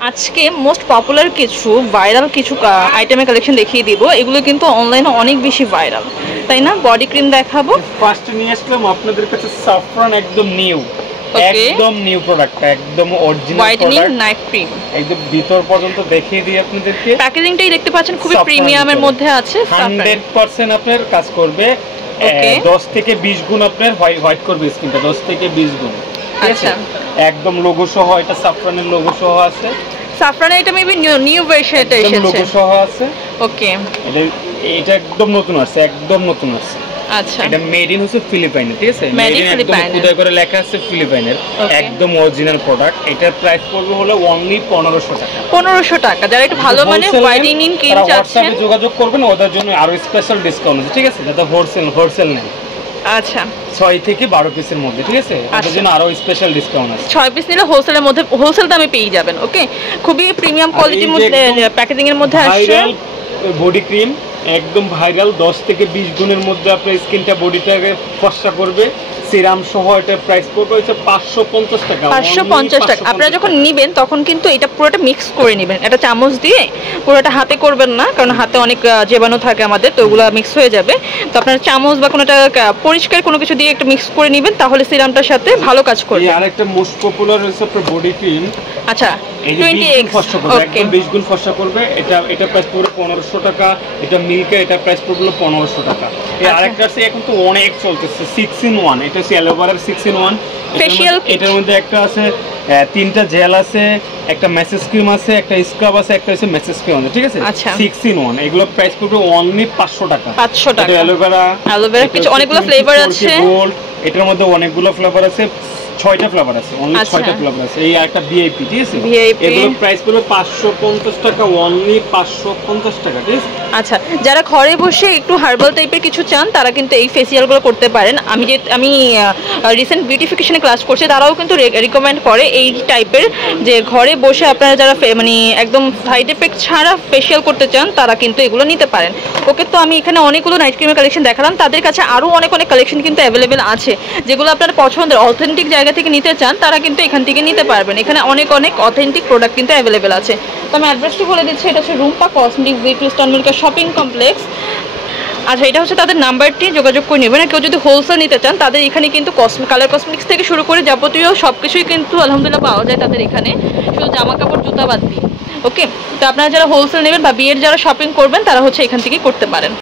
আজকে most popular কিছু viral কিছু আইটেমের কালেকশন দেখিয়ে দিব। এগুলো কিন্তু অনলাইনে অনেক বেশি ভাইরাল, তাই না? বডি ক্রিম দেখাবো। ফার্স্ট নিয়ে আসলাম আপনাদের কাছে সাফরান, একদম নিউ, একদম নিউ প্রোডাক্ট, একদম অরিজিনাল হোয়াইটেনিং নাইট ক্রিম। একদম ভিতর পর্যন্ত দেখিয়ে দিই আপনাদেরকে। প্যাকেজিংটাই দেখতে পাচ্ছেন খুবই প্রিমিয়ামের মধ্যে আছে। 100% আপনার কাজ করবে। 10 থেকে 20 গুণ আপনার হোয়াইট করবে স্কিনটা, 10 থেকে 20 গুণ। আচ্ছা, একদম লোগো সহ, এটা সাফরানের লোগো সহ আছে। সাফরানের এটা মেবি নিউ ভার্সন, এটা এসেছে লোগো সহ আছে। ওকে, এটা একদম নতুন আছে, একদম নতুন আছে। আচ্ছা, এটা মেড ইন হচ্ছে ফিলিপাইনে, ঠিক আছে? মেড ইন ফিলিপাইনে, খোদাই করে লেখা আছে ফিলিপাইনের, একদম অরিজিনাল প্রোডাক্ট। এটার প্রাইস পড়বে হলো অনলি 1500 টাকা। 1500 টাকা। যারা একটু ভালো মানে হোয়াইটেনিং ক্রিম চাচ্ছেন, WhatsApp-এ যোগাযোগ করবেন, ওদের জন্য আরো স্পেশাল ডিসকাউন্ট আছে, ঠিক আছে? যারা হোলসেল নেন। আচ্ছা, 6 থেকে 12 পিসের মধ্যে, ঠিক আছে? ওদের জন্য আরো স্পেশাল ডিসকাউন্ট আছে। 6 পিস নিলে হোলসেলের মধ্যে, হোলসেল দামে পেয়ে যাবেন। ওকে, খুবই প্রিমিয়াম কোয়ালিটির মধ্যে প্যাকেজিং এর মধ্যে আসছে। বডি ক্রিম একদম ভাইরাল, 10 থেকে 20 গুণের মধ্যে আপনার স্কিনটা বডিটাকে ফর্সা করবে। সিরাম সহ এটা প্রাইস পড়বে হচ্ছে 550 টাকা। 550 টাকা। আপনারা যখন নেবেন তখন কিন্তু এটা পুরোটা মিক্স করে নেবেন, এটা চামচ দিয়ে পুরোটা হাতে করবেন না, কারণ হাতে অনেক জীবাণু থাকে আমাদের, তো ওগুলো মিক্স হয়ে যাবে। তো আপনারা চামচ বা কোনোটা পরিষ্কার কোনো কিছু দিয়ে একটা মিক্স করে নেবেন, তাহলে সিরামটার সাথে ভালো কাজ করবে। আর একটা মোস্ট পপুলার হচ্ছে আপনার বডি ক্রিম। আচ্ছা, 20x ফর্সা করবে, একদম 20 গুণ ফর্সা করবে। এটা প্রাইস পড়বে 1500 টাকা। এটা মিল্কে, এটা প্রাইস পড়বে 1500 টাকা। এই আরেকটা আছে, এখন তো অনেক চলতেছে 6 in 1। এটা হচ্ছে অ্যালোভেরার 6 in 1 ফেশিয়াল। এটার মধ্যে একটা আছে, 3টা জেল আছে, একটা মেসেজ ক্রিম আছে, একটা স্ক্রাব আছে, একটা হচ্ছে মেসেজ ক্রিম আছে, ঠিক আছে? 6 in 1। এগুলো প্রাইস পড়বে অনলি 500 টাকা। 500 টাকা। এটা অ্যালোভেরা কিছু অনেকগুলো ফ্লেভার আছে। গোল্ড, এটার মধ্যে অনেকগুলো ফ্লেভার আছে, 6টা ফ্লেভার আছে, অনলি 6টা ফ্লেভার আছে। এই একটা ভিআইপি, ঠিক আছে? এগুলো প্রাইস পড়বে 550 টাকা, অনলি 550 টাকা, ঠিক আছে? আচ্ছা, যারা ঘরে বসে একটু হার্বাল টাইপের কিছু চান, তারা কিন্তু এই ফেসিয়ালগুলো করতে পারেন। আমি রিসেন্ট বিউটিফিকেশনে ক্লাস করছি, তারাও কিন্তু রিকমেন্ড করে এই টাইপের, যে ঘরে বসে আপনারা যারা মানে একদম সাইড এফেক্ট ছাড়া ফেসিয়াল করতে চান, তারা কিন্তু এগুলো নিতে পারেন। ওকে, তো আমি এখানে অনেকগুলো নাইট ক্রিমের কালেকশন দেখালাম। তাদের কাছে আরও অনেক কালেকশন কিন্তু অ্যাভেলেবেল আছে, যেগুলো আপনার পছন্দের অথেন্টিক জায়গা থেকে নিতে চান, তারা কিন্তু এখান থেকে নিতে পারবেন। এখানে অনেক অথেন্টিক প্রোডাক্ট কিন্তু অ্যাভেলেবেল আছে। তো আমি অ্যাড্রেসটি বলে দিচ্ছি, এটা হচ্ছে Rumpa cosmetics, eastern মিল্কা shopping complex. আচ্ছা, এটা হচ্ছে তাদের নাম্বারটি, যোগাযোগ করে নেবেন। আর কেউ যদি হোলসেল নিতে চান, তাদের এখানে কিন্তু কালার কসমেটিক্স থেকে শুরু করে যাবতীয় সব কিছুই কিন্তু আলহামদুলিল্লাহ পাওয়া যায় তাদের এখানে, শুধু জামা কাপড় জুতা বাদ দিয়ে। ওকে, তো আপনারা যারা হোলসেল নেবেন বা বিয়ের যারা শপিং করবেন, তারা হচ্ছে এখান থেকেই করতে পারেন।